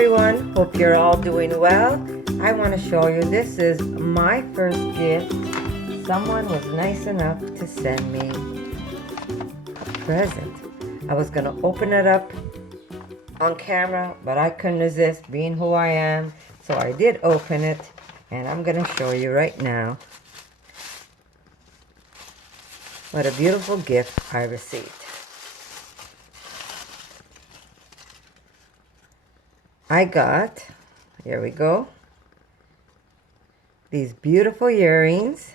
everyone, hope you're all doing well. I want to show you, this is my first gift. Someone was nice enough to send me a present. I was going to open it up on camera, but I couldn't resist being who I am. So I did open it, and I'm going to show you right now what a beautiful gift I received. I got, here we go, these beautiful earrings.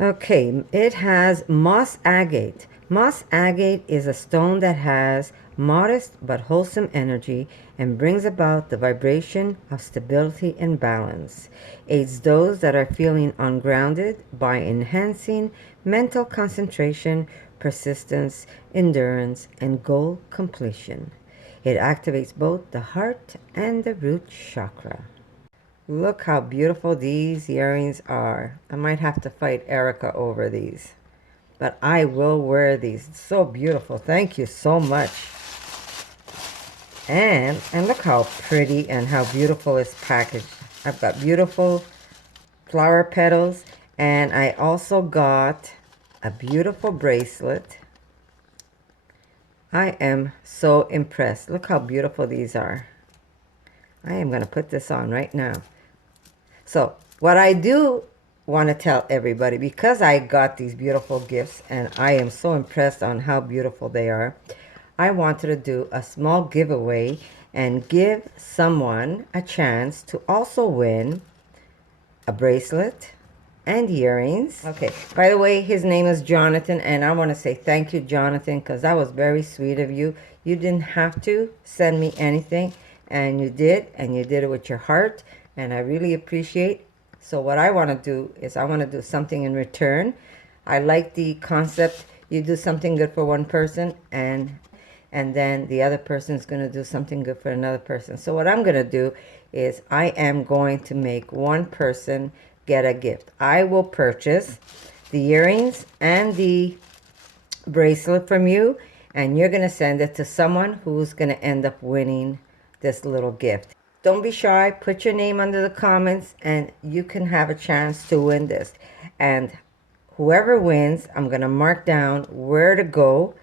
Okay, it has moss agate. Moss agate is a stone that has modest but wholesome energy and brings about the vibration of stability and balance. Aids those that are feeling ungrounded by enhancing mental concentration, persistence, endurance, and goal completion. It activates both the heart and the root chakra. Look how beautiful these earrings are. I might have to fight Erica over these, but I will wear these. It's so beautiful. Thank you so much. And look how pretty and how beautiful it's packaged. I've got beautiful flower petals, and I also got a beautiful bracelet. I am so impressed. Look how beautiful these are. I am going to put this on right now. So what I do want to tell everybody, because I got these beautiful gifts and I am so impressed on how beautiful they are, I wanted to do a small giveaway and give someone a chance to also win a bracelet and earrings. Okay, by the way, his name is Jonathan, and I want to say thank you, Jonathan, because that was very sweet of you. You didn't have to send me anything, and you did it with your heart, and I really appreciate. So what I want to do is I want to do something in return. I like the concept. You do something good for one person, and then the other person is going to do something good for another person. So what I'm going to do is I am going to make one person get a gift. I will purchase the earrings and the bracelet from you, and you're going to send it to someone who's going to end up winning this little gift. Don't be shy. Put your name under the comments, and you can have a chance to win this. And whoever wins, I'm going to mark down where to go.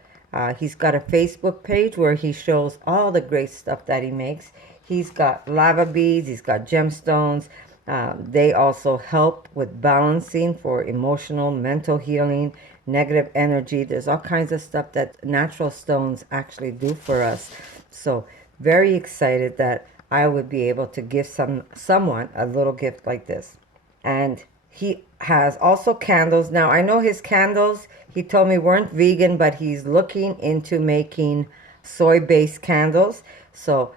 He's got a Facebook page where he shows all the great stuff that he makes. He's got lava beads. He's got gemstones. They also help with balancing for emotional, mental healing, negative energy. There's all kinds of stuff that natural stones actually do for us. So very excited that I would be able to give someone a little gift like this. And he has also candles. Now, I know his candles, he told me, weren't vegan, but he's looking into making soy-based candles. So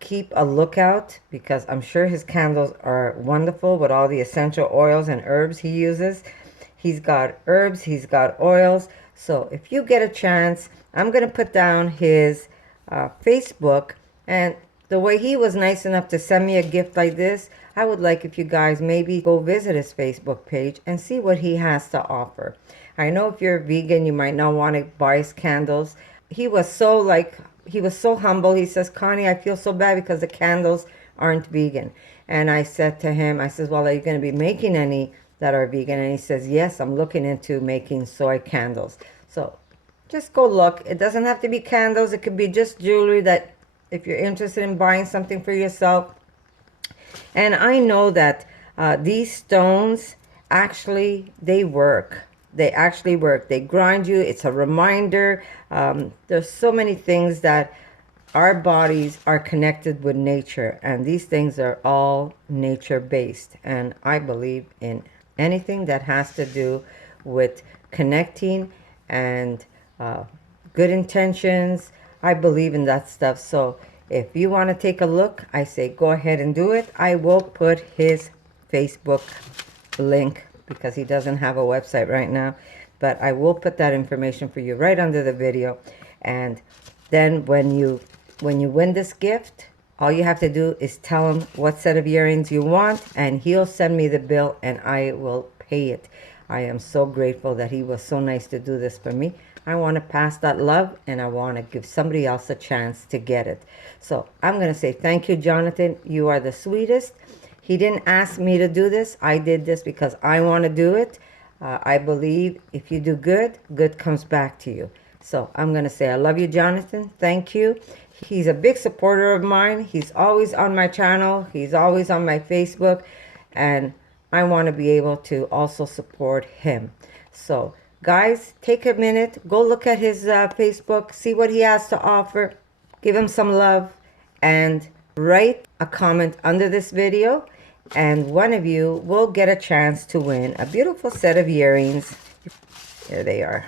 keep a lookout, because I'm sure his candles are wonderful with all the essential oils and herbs he uses. He's got herbs, he's got oils. So if you get a chance, I'm going to put down his Facebook. And the way he was nice enough to send me a gift like this, I would like if you guys maybe go visit his Facebook page and see what he has to offer. I know if you're vegan, you might not want to buy his candles. He was so humble. He says, Connie, I feel so bad because the candles aren't vegan. And I said to him, I said, well, are you going to be making any that are vegan? And he says, yes, I'm looking into making soy candles. So just go look. It doesn't have to be candles. It could be just jewelry that if you're interested in buying something for yourself. And I know that these stones, actually, they work. They actually work. They grind you. It's a reminder. There's so many things that our bodies are connected with nature, and these things are all nature-based. And I believe in anything that has to do with connecting and good intentions. I believe in that stuff. So if you want to take a look, I say go ahead and do it. I will put his Facebook link, because he doesn't have a website right now, but I will put that information for you right under the video. And then when you win this gift, all you have to do is tell him what set of earrings you want, and he'll send me the bill and I will pay it. I am so grateful that he was so nice to do this for me. I want to pass that love, and I want to give somebody else a chance to get it. So I'm going to say thank you, Jonathan. You are the sweetest. He didn't ask me to do this. I did this because I want to do it. I believe if you do good, good comes back to you. So I'm going to say I love you, Jonathan. Thank you. He's a big supporter of mine. He's always on my channel. He's always on my Facebook. And I want to be able to also support him. So guys, take a minute. Go look at his Facebook. See what he has to offer. Give him some love. And write a comment under this video. And one of you will get a chance to win a beautiful set of earrings. Here they are.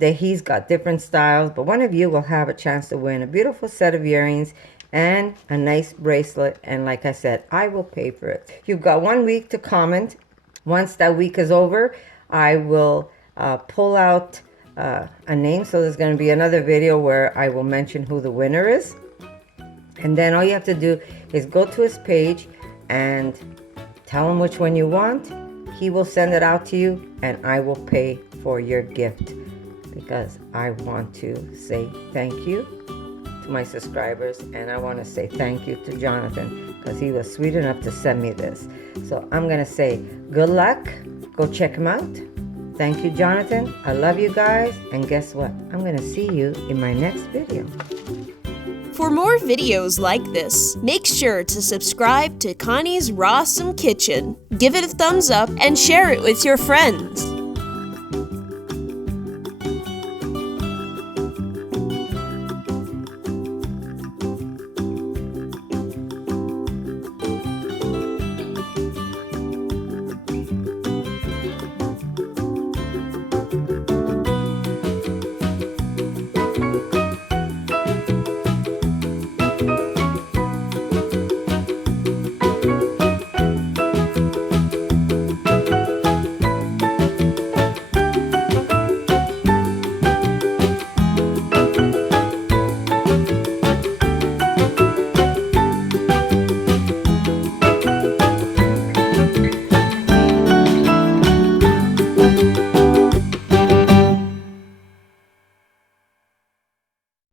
He's got different styles, but one of you will have a chance to win a beautiful set of earrings and a nice bracelet. And like I said, I will pay for it. You've got 1 week to comment. Once that week is over, I will pull out a name. So there's going to be another video where I will mention who the winner is. And then all you have to do is go to his page and tell him which one you want. He will send it out to you, and I will pay for your gift, because I want to say thank you to my subscribers, and I want to say thank you to Jonathan, because he was sweet enough to send me this. So I'm going to say good luck. Go check him out. Thank you, Jonathan. I love you guys, and guess what? I'm going to see you in my next video. For more videos like this, make sure to subscribe to Connie's RAWsome Kitchen, give it a thumbs up, and share it with your friends.